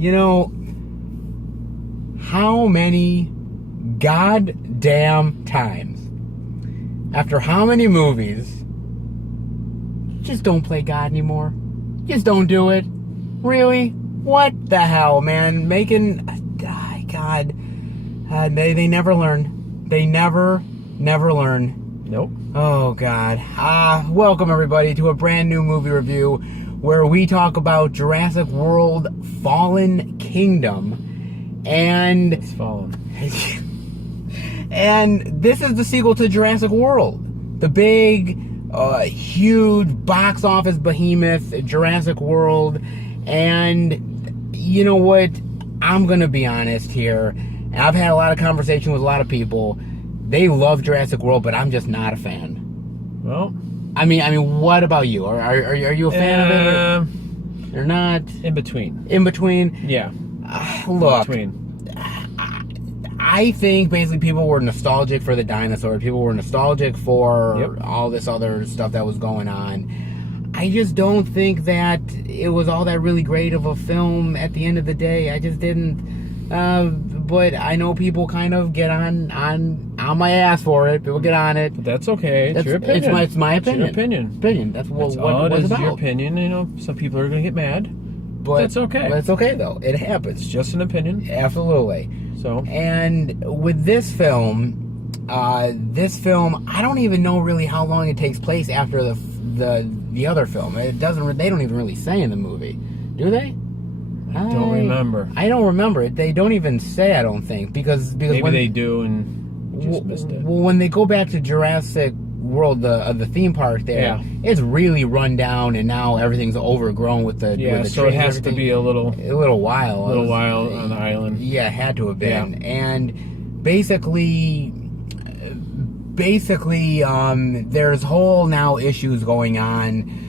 You know, how many goddamn times, after how many movies, you just don't play God anymore? You just don't do it? Really? What the hell, man? God, they never learn. They never learn. Nope. Oh, God. Welcome, everybody, to a brand new movie review where we talk about Jurassic World Fallen Kingdom. And It's fallen. and this is the sequel to Jurassic World. The big, huge box office behemoth, Jurassic World. And you know what? I'm going to be honest here. I've had a lot of conversation with a lot of people. They love Jurassic World, but I'm just not a fan. Well, I mean, what about you? Are you a fan of it? Or not? In between. In between? Yeah. Look, in between. I think basically people were nostalgic for the dinosaurs. People were nostalgic for all this other stuff that was going on. I just don't think that it was all that really great of a film at the end of the day. I just didn't. But I know people kind of get on my ass for it. People get on it. But that's okay. It's your opinion. It's my opinion. It's your opinion. That's what it's about. Your opinion. You know, some people are going to get mad. But that's okay. But it's okay, though. It happens. It's just an opinion. Absolutely. So. And with this film, I don't even know really how long it takes place after the other film. It doesn't. They don't even really say in the movie, do they? I don't remember. I don't remember it. They don't even say. I don't think because maybe when they do and we just missed it. Well, when they go back to Jurassic World, the theme park there, it's really run down, and now everything's overgrown with the with the so it has to be a little while on the island. Yeah, it had to have been. And basically, there's whole now issues going on.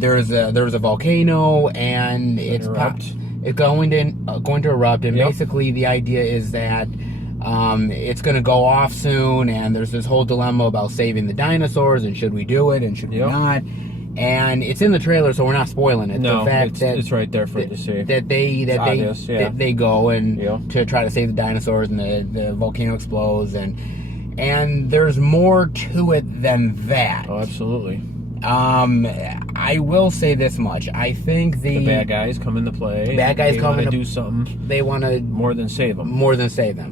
There's a volcano, and it's going to erupt, and basically the idea is that it's going to go off soon, and there's this whole dilemma about saving the dinosaurs, and should we do it, and should we not? And it's in the trailer, so we're not spoiling it. No, the fact it's right there for you to see. That they go and to try to save the dinosaurs, and the volcano explodes, and there's more to it than that. Oh, absolutely. I will say this much. I think the bad guys come into play. Bad guys come in to do something. They want to more than save them.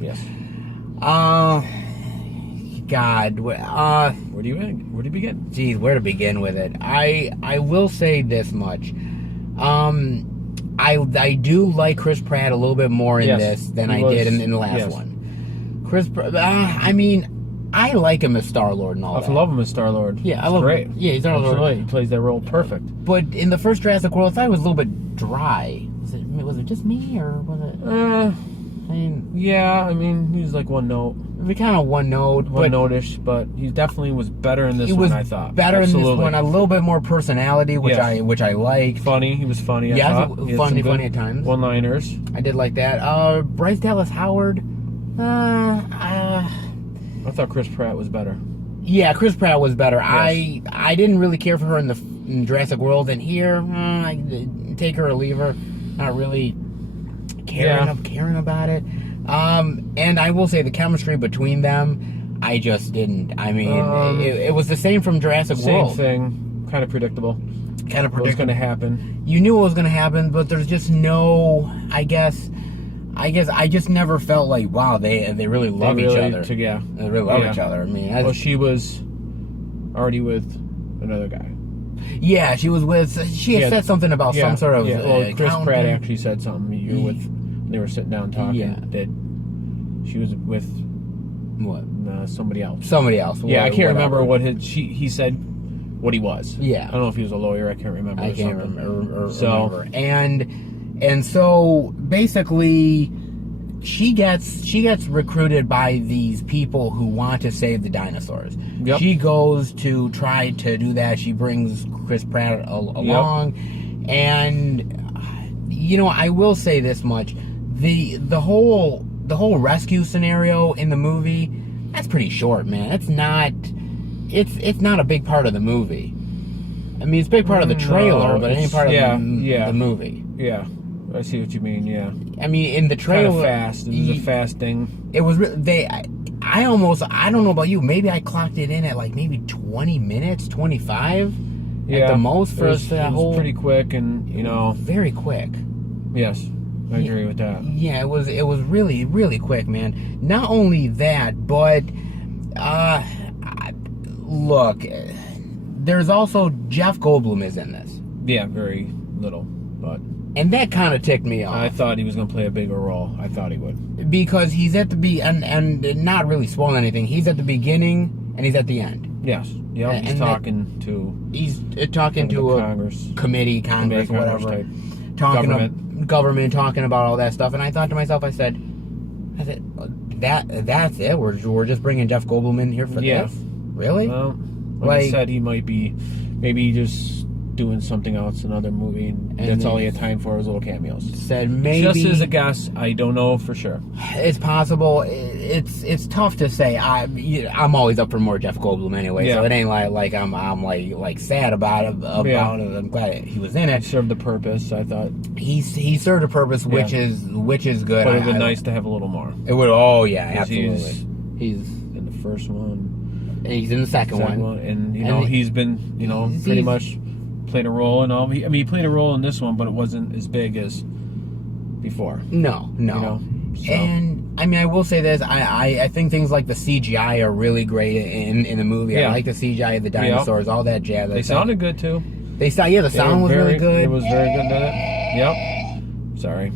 Yes. God. Where do you begin? Geez, where to begin with it? I will say this much. I do like Chris Pratt a little bit more in this than I did in the last one. Chris Pratt. I like him as Star-Lord and all that. I love him as Star-Lord. Yeah, I love him. Yeah, he's Star-Lord. He plays that role perfect. But in the first Jurassic World, I thought it was a little bit dry. Was it just me, or was it? He was like one note. Kind of one note. One note-ish, but he definitely was better in this one, I thought. Better in this one. A little bit more personality, which I liked. Funny. He was funny, I thought. Funny at times. One-liners. I did like that. Bryce Dallas Howard. I thought Chris Pratt was better. Yeah, Chris Pratt was better. Yes. I didn't really care for her in Jurassic World, and here, I take her or leave her. Not really caring about it. And I will say the chemistry between them, I just didn't. I mean, it was the same from Jurassic World. Same thing. Kind of predictable. What was going to happen. You knew what was going to happen, but there's just no, I guess I just never felt like, wow, they really love each other. They really love each other. I mean, she was already with another guy. Yeah, she was with. She had said something about some sort of. Well, Chris Pratt actually said something. They were sitting down talking. Yeah. That she was with what? Somebody else. Somebody else. Yeah, I can't remember what he said. What he was. Yeah. I don't know if he was a lawyer. I can't remember. I can't remember. And so basically, she gets recruited by these people who want to save the dinosaurs. Yep. She goes to try to do that. She brings Chris Pratt along, and I will say this much: the whole rescue scenario in the movie, that's pretty short, man. It's not a big part of the movie. I mean, it's a big part of the trailer, but it ain't part of the movie. Yeah. I see what you mean. Yeah. I mean, in the Kind trailer, of fast. It was a fast thing. it was I almost, I don't know about you, maybe I clocked it in at like maybe 20 minutes, 25 at the most for that whole. Pretty quick, and very quick. Yes, I agree with that. Yeah, it was really, really quick, man. Not only that, but look, there's also Jeff Goldblum is in this. Yeah, very little, but. And that kind of ticked me off. I thought he was going to play a bigger role. I thought he would. Because he's at the and not really spoiling anything. He's at the beginning and he's at the end. Yes. Yeah. He's talking to a Congress, whatever. Type. Government, talking about all that stuff. And I thought to myself, I said, that's it. We're just bringing Jeff Goldblum in here for this. Really? Well, like I said, he might be maybe just doing something else, another movie, and that's all he had time for was little cameos. Said maybe. Just as a guess, I don't know for sure. It's possible. It's tough to say. I'm always up for more Jeff Goldblum anyway, so it ain't like I'm like sad about it. I'm glad he was in it. He served the purpose. I thought he served a purpose, which is good. But it would be nice to have a little more. It would. Oh yeah, absolutely. He's in the first one. And he's in the second one, and he's been pretty much played a role in all. He played a role in this one, but it wasn't as big as before. No. So. And I mean, I will say this: I think things like the CGI are really great in the movie. Yeah. I like the CGI of the dinosaurs, all that jazz. They sounded good too. The sound was really good. It was very good at it. Yep. Sorry.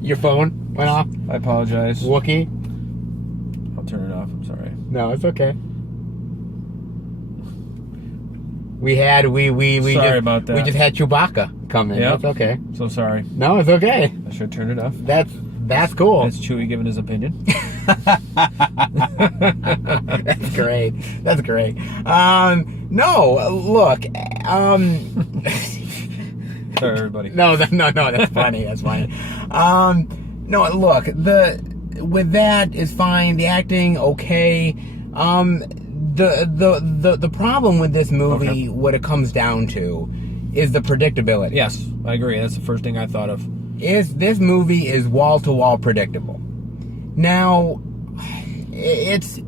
Your phone went off. I apologize. Wookie. I'll turn it off. I'm sorry. No, it's okay. We sorry about that. We just had Chewbacca come in. Yep. That's okay. So sorry. No, it's okay. I should turn it off. That's cool. That's Chewie giving his opinion. That's great. That's great. No, look. Sorry, everybody. No, that's funny. That's funny. No, look. With that is fine. The acting, okay. The problem with this movie, what it comes down to, is the predictability. Yes, I agree. That's the first thing I thought of. This movie is wall to wall predictable. Now, it's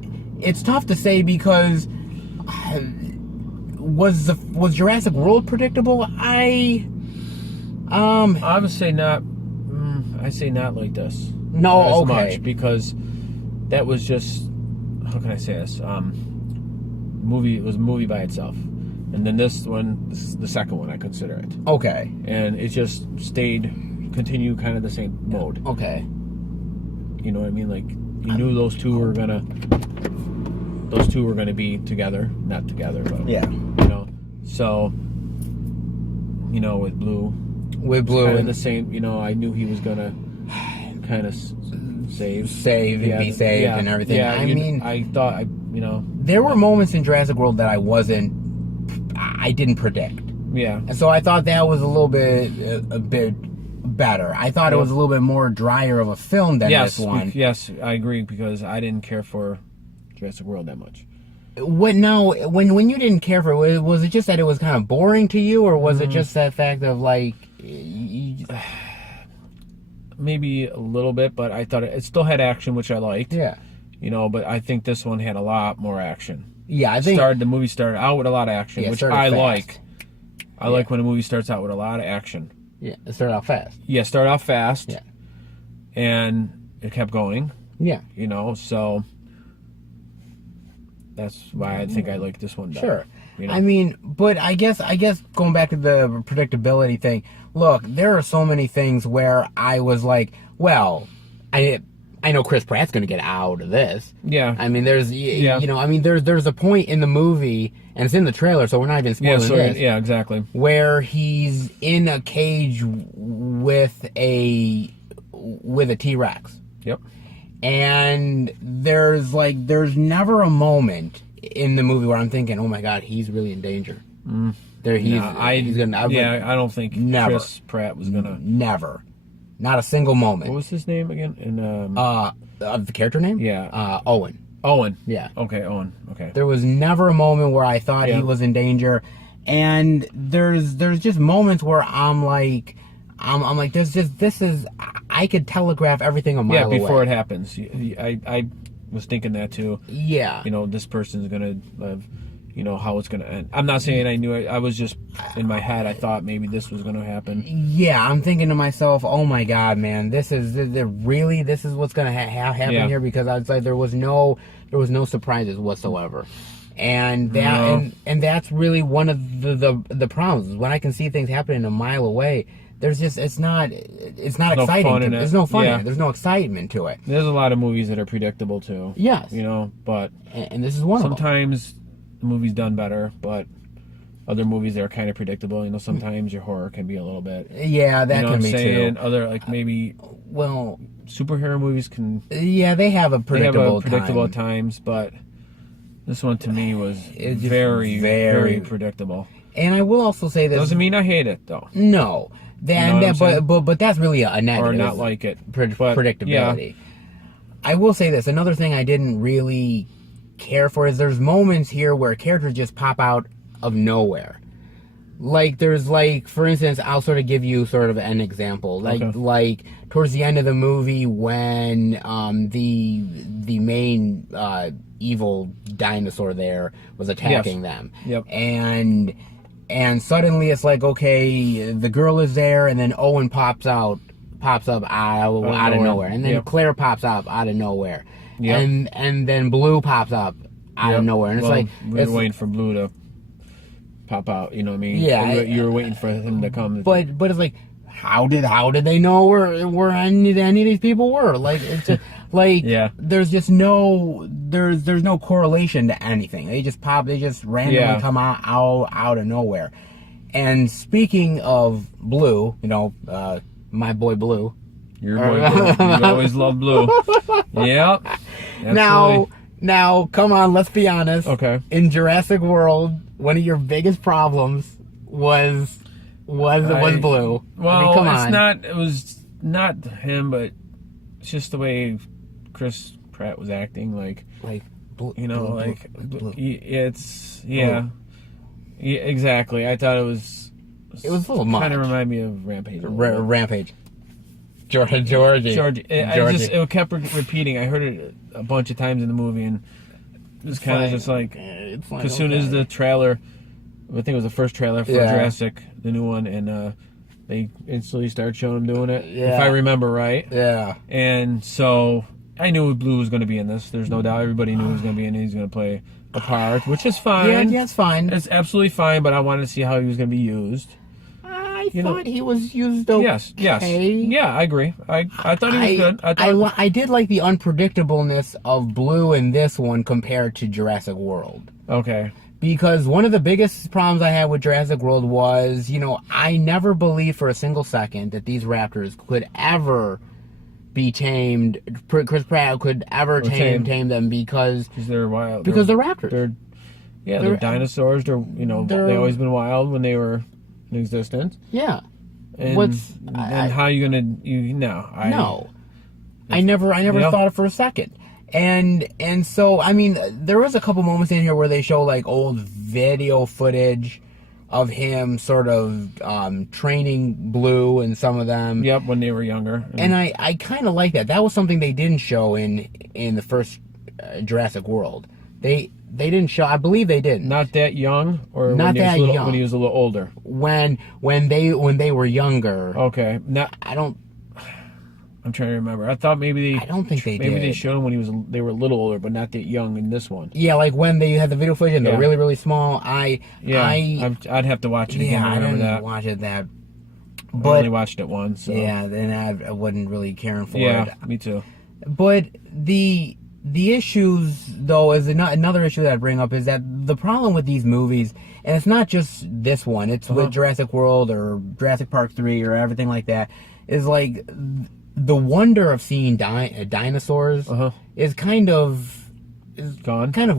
tough to say because was Jurassic World predictable? I would say not. I say not like this. No, not as okay. much, because that was just, how can I say this? It was a movie by itself, and then this is the second one I consider it. Okay. And it just continued kind of the same mode. Okay. You know what I mean? Like, you knew those two were gonna be together, not together, but So, with Blue. With Blue, kind of the same. I knew he was gonna kind of save and be saved and everything. Yeah, I thought there were moments in Jurassic World that I didn't predict. Yeah. And so I thought that was a bit better. I thought it was a little bit more drier of a film than this one. Yes, I agree, because I didn't care for Jurassic World that much. When you didn't care for it, was it just that it was kind of boring to you, or was it just that fact of like maybe a little bit, but I thought it still had action, which I liked. Yeah. But I think this one had a lot more action. Yeah, I think the movie started out with a lot of action, which I like. I like when a movie starts out with a lot of action. Yeah, it started out fast. Yeah, start off fast. Yeah. And it kept going. Yeah. So that's why I think I like this one better. Sure. I mean, but I guess going back to the predictability thing, look, there are so many things where I was like, well, I know Chris Pratt's going to get out of this. Yeah. I mean, there's a point in the movie, and it's in the trailer, so we're not even spoiling this. Yeah, exactly. Where he's in a cage with a T-Rex. Yep. And there's never a moment in the movie where I'm thinking, oh my God, he's really in danger. I don't think Chris Pratt was gonna. Never. Not a single moment. What was his name again? The character name? Yeah. Owen. Owen. Yeah. Okay, Owen. Okay. There was never a moment where I thought he was in danger. And there's just moments where I'm like, I'm like, this is, I could telegraph everything a mile away. Yeah, before it happens. I was thinking that too. Yeah. You know, this person's gonna live. You know how it's gonna end. I'm not saying I knew it. I was just in my head. I thought maybe this was gonna happen. Yeah, I'm thinking to myself, oh my God, man, this is what's gonna happen here, because I was like, there was no surprises whatsoever, and that's really one of the problems. When I can see things happening a mile away, it's not exciting. There's no fun in it. There's no excitement to it. There's a lot of movies that are predictable too. Yes. You know, but and this is one of them. Sometimes the movie's done better, but other movies that are kind of predictable. You know, sometimes your horror can be a little bit. Yeah, that can be too. Other, like, maybe superhero movies can. Yeah, they have a predictable time. Times, but this one to me was very predictable. And I will also say this doesn't mean I hate it though. No, but that's really a negative. Or not like it. Predictability. Yeah. I will say this. Another thing I didn't really care for is there's moments here where characters just pop out of nowhere. Like there's for instance, I'll sort of give you sort of an example. Like towards the end of the movie when the main evil dinosaur there was attacking them. Yep. And suddenly it's like, okay, the girl is there, and then Owen pops up out of nowhere, and then Claire pops up out of nowhere. Yep. And then Blue pops up out of nowhere, and we were waiting for Blue to pop out. You know what I mean? Yeah, you were waiting for him to come. But it's like, how did they know where any of these people were? Like it's just, there's just no correlation to anything. They just randomly come out of nowhere. And speaking of Blue, you know, my boy Blue. Your boy Blue. You always love Blue. Yep. Now, come on, let's be honest. Okay. In Jurassic World, one of your biggest problems was Blue. Well, I mean, come on. It was not him, but it's just the way Chris Pratt was acting. Blue, you know, Blue. It's yeah, exactly. I thought it was a little much. Kind of reminded me of Rampage. Rampage. Georgie. It kept repeating. I heard it a bunch of times in the movie, and it was kind of just like, as soon as the trailer, I think it was the first trailer for Jurassic, the new one, and they instantly started showing him doing it, if I remember right. Yeah. And so I knew Blue was going to be in this. There's no doubt. Everybody knew he was going to be in it. He's going to play a part, which is fine. Yeah, it's fine. It's absolutely fine, but I wanted to see how he was going to be used. I thought he was used okay. Yes. Yeah, I agree. I thought he was good. I did like the unpredictableness of Blue in this one compared to Jurassic World. Okay. Because one of the biggest problems I had with Jurassic World was, you know, I never believed for a single second that these raptors could ever be tamed. Chris Pratt could ever tame them because they're wild. Because they're raptors. They're dinosaurs. They've always been wild when they were in existence. Yeah. And how are you gonna? No. I never thought it for a second. And so, I mean, there was a couple moments in here where they show like old video footage of him sort of training Blue and some of them. Yep, when they were younger. And I kind of like that. That was something they didn't show in the first Jurassic World. They didn't show. I believe they didn't. Not that young, or not that young. When he was a little older. When they were younger. Okay. I'm trying to remember. I thought maybe I don't think they did. Maybe they showed him they were a little older, but not that young in this one. Yeah, like when they had the video footage and they're really, really small. I'd have to watch it again. Yeah, I didn't watch it that. But I only watched it once. So. Yeah, then I wasn't really caring for it. Yeah, me too. But the issues, though, is another issue that I bring up is that the problem with these movies, and it's not just this one, it's with Jurassic World or Jurassic Park 3 or everything like that, is like the wonder of seeing dinosaurs is kind of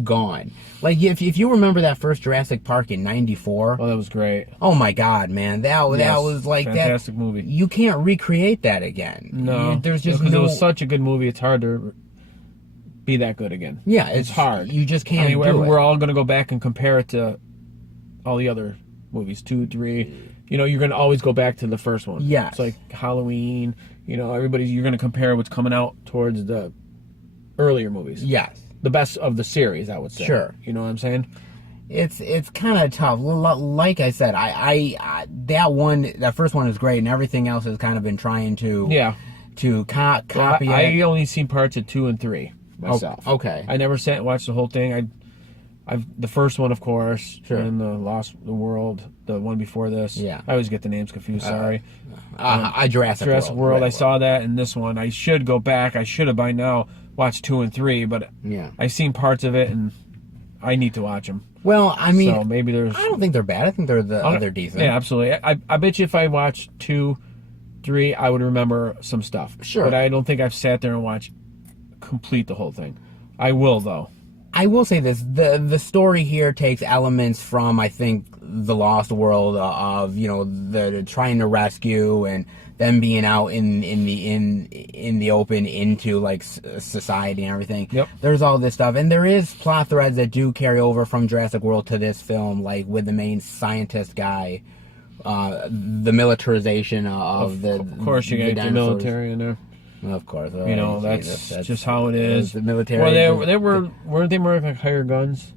gone. Like if you remember that first Jurassic Park in '94, oh, that was great. Oh my God, man, that was like fantastic movie. You can't recreate that again. No, there's just because it was such a good movie. It's hard to be that good again. Yeah, it's hard. You just can't. I mean, we're all going to go back and compare it to all the other movies, 2, 3. you're going to always go back to the first one. Yes. It's like Halloween. You're going to compare what's coming out towards the earlier movies. Yes. The best of the series, I would say. Sure. You know what I'm saying? It's kind of tough. Like I said, that first one is great, and everything else has kind of been trying to copy it. I only seen parts of 2 and 3 myself. Okay. I never sat and watched the whole thing. I've the first one, of course, sure. and the World, the one before this. Yeah. I always get the names confused. Sorry. Jurassic World. Right, I saw that, and this one. I should go back. I should have by now watched 2 and 3, but I've seen parts of it, and I need to watch them. Well, I mean, so maybe there's. I don't think they're bad. I think they're decent. Yeah, absolutely. I bet you if I watched 2, 3, I would remember some stuff. Sure. But I don't think I've sat there and watched complete the whole thing. I will, though. I will say this: the story here takes elements from, I think, the Lost World of the trying to rescue and them being out in the open into like society and everything. Yep. There's all this stuff, and there is plot threads that do carry over from Jurassic World to this film, like with the main scientist guy, the militarization of the. Of course, you got the military in there. Of course, that's just how it is. The military. Well, weren't they more like higher guns?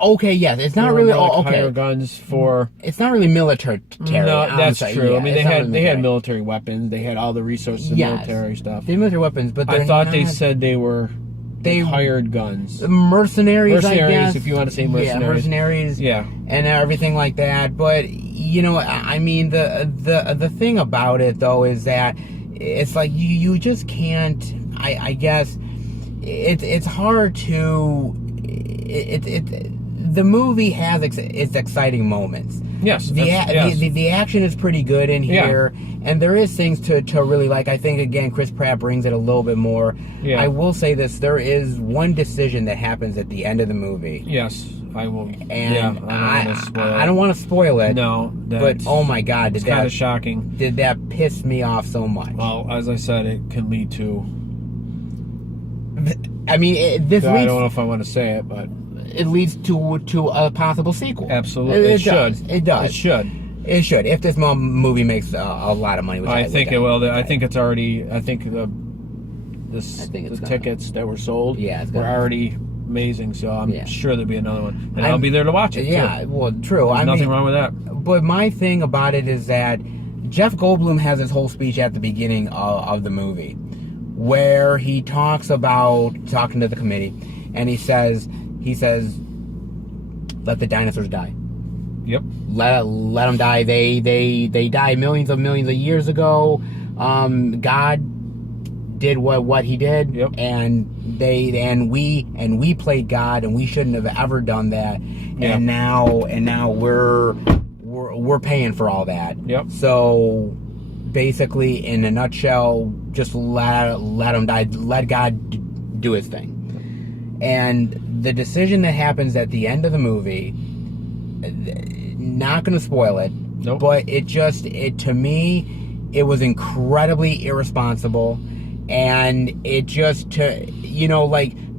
Okay, yes. It's not really higher guns for. It's not really military. No, that's true. Yeah, I mean, they had military weapons. They had all the resources of military stuff. They had military weapons, but I thought they said they were. They hired guns. Mercenaries, I guess. If you want to say mercenaries. Yeah, mercenaries. Yeah. And everything like that. But I mean, the thing about it though is that it's like you just can't. I guess it's hard to. The movie has its exciting moments. Yes. The action is pretty good in here, and there is things to really like. I think again, Chris Pratt brings it a little bit more. Yeah. I will say this: there is one decision that happens at the end of the movie. Yes, I will. And I don't want to spoil it. No, but oh my God, it's kind of shocking. Did that piss me off so much? Well, as I said, it can lead to. I mean, this. I don't know if I want to say it, but. It leads to a possible sequel. Absolutely, it should. It does. It should. It should. If this movie makes a lot of money, which I think it will. I think it's already. I think the tickets that were sold were already amazing. So I'm sure there'll be another one, and I'll be there to watch it. Yeah, too. well, true. There's nothing wrong with that. But my thing about it is that Jeff Goldblum has his whole speech at the beginning of the movie, where he talks about talking to the committee, and he says, "Let the dinosaurs die. Yep. Let them die. They died millions of years ago. God did what He did. Yep. And we played God, and we shouldn't have ever done that. Yep. And now we're paying for all that. Yep. So basically, in a nutshell, just let them die. Let God do His thing." And the decision that happens at the end of the movie, not going to spoil it, nope. But to me, it was incredibly irresponsible, and it just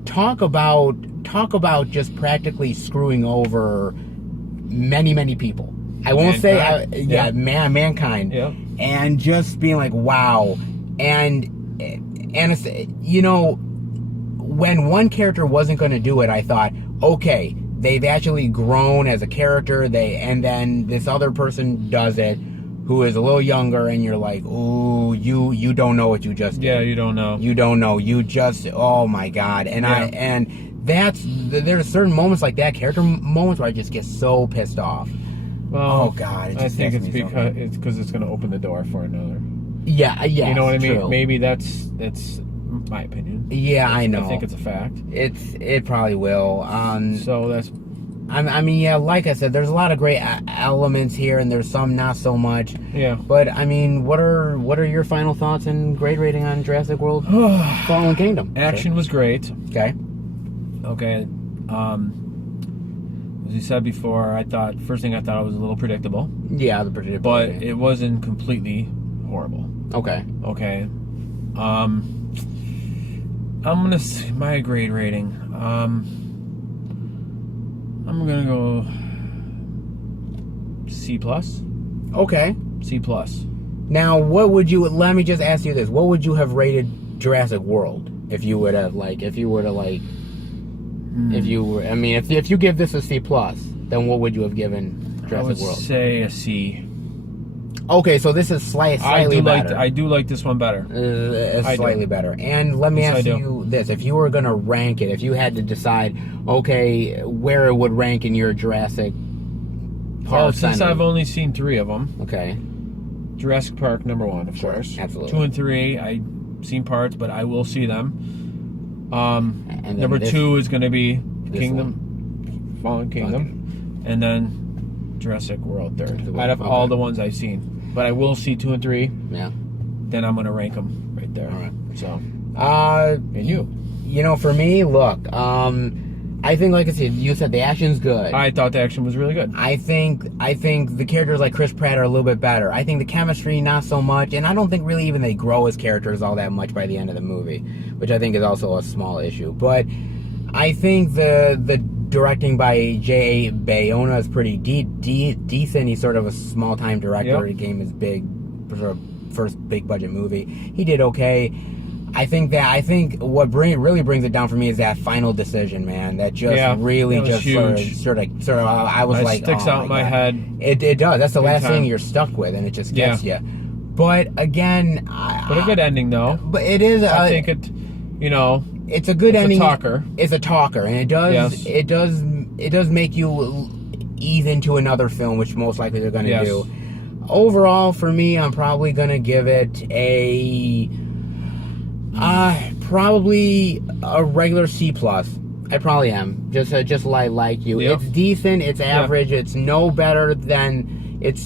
talk about just practically screwing over many people. I won't mankind. Mankind, yeah, and just being like, wow, and when one character wasn't going to do it, I thought, okay, they've actually grown as a character. And then this other person does it, who is a little younger, and you're like, ooh, you don't know what you just did. Yeah, you don't know. You don't know. You just, oh my God. And there's certain moments like that, character moments, where I just get so pissed off. Well, oh God, I think it's because it's going to open the door for another. Yeah. You know what I mean? True. Maybe that's my opinion. Yeah, I know. I think it's a fact. It probably will. So that's. I mean, yeah, like I said, there's a lot of great elements here, and there's some not so much. Yeah. But I mean, what are your final thoughts and grade rating on Jurassic World: Fallen Kingdom? Action was great. Okay. As you said before, first thing I thought it was a little predictable. Yeah, the predictable. But it wasn't completely horrible. Okay. I'm gonna say my grade rating. I'm gonna go C plus. Okay. C plus. Now, what would you? Let me just ask you this: what would you have rated Jurassic World if you would have if you were, I mean, if you give this a C plus, then what would you have given Jurassic World? I would say a C. Okay, so this is slightly better. I do like this one better. Slightly better. And let me ask you this: if you were gonna rank it, if you had to decide, okay, where it would rank in your Jurassic Park. Well, since I've only seen 3 of them. Okay. Jurassic Park, number 1, of course. Absolutely. 2 and 3, I've seen parts, but I will see them. And number 2 is going to be Fallen Kingdom. And then Jurassic World 3rd. Out of all the ones I've seen. But I will see 2 and 3. Yeah. Then I'm going to rank them right there. All right. So. And you? You know, for me, look, I think, like I said, you said the action's good. I thought the action was really good. I think the characters like Chris Pratt are a little bit better. I think the chemistry, not so much. And I don't think really even they grow as characters all that much by the end of the movie, which I think is also a small issue. But I think the directing by J.A. Bayona is pretty decent. He's sort of a small-time director. Yep. He came his sort of first big-budget movie. He did okay. I think what really brings it down for me is that final decision, man. That just really just sort of I was like, sticks out in my head. It does. That's the last thing you're stuck with, and it just gets you. But again, but a good ending though. But it is. I think it, it's a good ending. It's It's a talker. a talker, and it does make you ease into another film, which most likely they're going to do. Overall, for me, I'm probably going to give it probably a regular C plus. I probably am. Just like you. Yep. It's decent. It's average. It's no better than. It's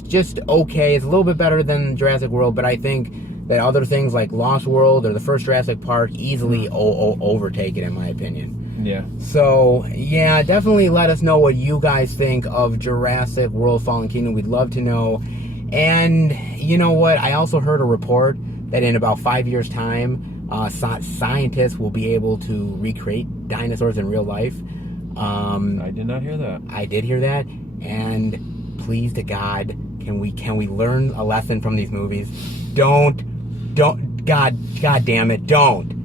just okay. It's a little bit better than Jurassic World, but I think that other things like Lost World or the first Jurassic Park easily overtake it, in my opinion. Yeah. So yeah, definitely let us know what you guys think of Jurassic World: Fallen Kingdom. We'd love to know. And you know what? I also heard a report that in about 5 years' time, scientists will be able to recreate dinosaurs in real life. I did not hear that. I did hear that, and please to God, can we learn a lesson from these movies? God damn it, don't.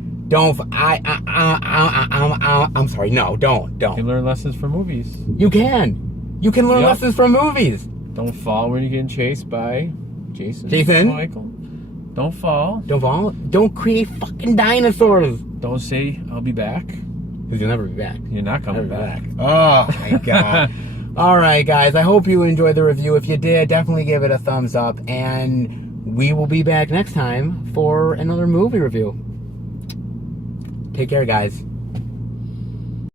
I'm sorry, no, don't. You can learn lessons from movies. You can learn lessons from movies. Don't fall when you're getting chased by Jason. Michael. Don't fall. Don't create fucking dinosaurs. Don't say, I'll be back. Because you'll never be back. You're not coming back. Oh, my God. All right, guys. I hope you enjoyed the review. If you did, definitely give it a thumbs up. And we will be back next time for another movie review. Take care, guys.